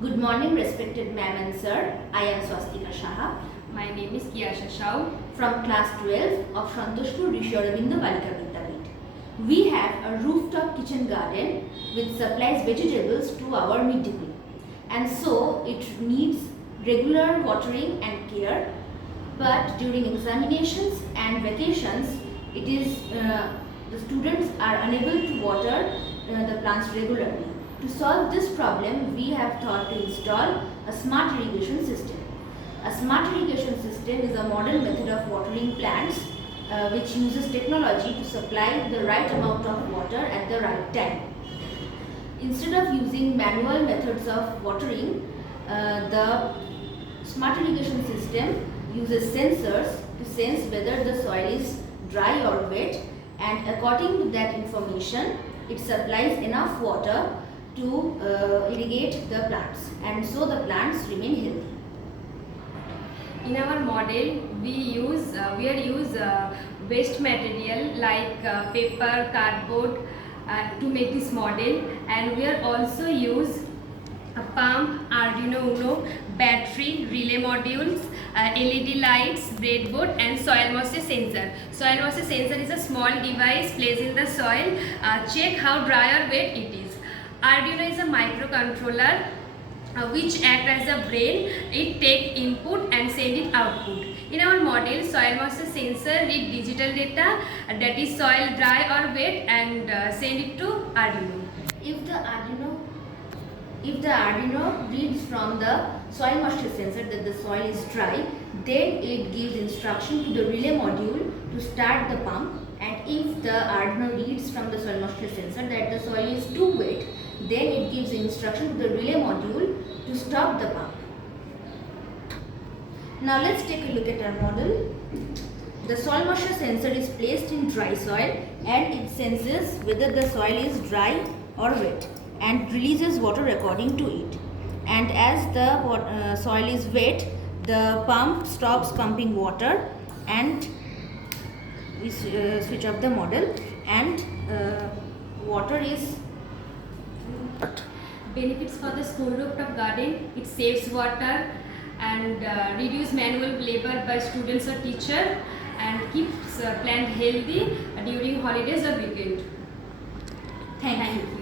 Good morning, respected ma'am and sir. I am Swastika Shaha My name is Kiyasha Shao. from class 12 of Santoshpur Rishi Aurobindo Balika Vidyapeeth. We have a rooftop kitchen garden which supplies vegetables to our midday meal, and so it needs regular watering and care. But during examinations and vacations, it is the students are unable to water the plants regularly. To solve this problem, we have thought to install a smart irrigation system. A smart irrigation system is a modern method of watering plants which uses technology to supply the right amount of water at the right time. Instead of using manual methods of watering, the smart irrigation system uses sensors to sense whether the soil is dry or wet, and according to that information, it supplies enough water to irrigate the plants, and so the plants remain healthy. In our model, we are use waste material like paper, cardboard to make this model, and we are also use a pump, Arduino Uno, battery, relay modules, LED lights, breadboard, and soil moisture sensor. Soil moisture sensor is a small device placed in the soil. Check how dry or wet it is. Arduino is a microcontroller which act as a brain. It take input and send it output. In our model, soil moisture sensor read digital data that is soil dry or wet and send it to Arduino. If the Arduino reads from the soil moisture sensor that the soil is dry, then it gives instruction to the relay module to start the pump. And if the Arduino reads from the soil moisture sensor that the soil is too wet, then it gives instruction to the relay module to stop the pump. Now let's take a look at our model. The soil moisture sensor is placed in dry soil and it senses whether the soil is dry or wet and releases water according to it. And as the soil is wet, the pump stops pumping water, and we switch off the model, and water is. Benefits for the school rooftop garden: it saves water and reduce manual labor by students or teacher, and keeps plant healthy during holidays or weekend. Thank you.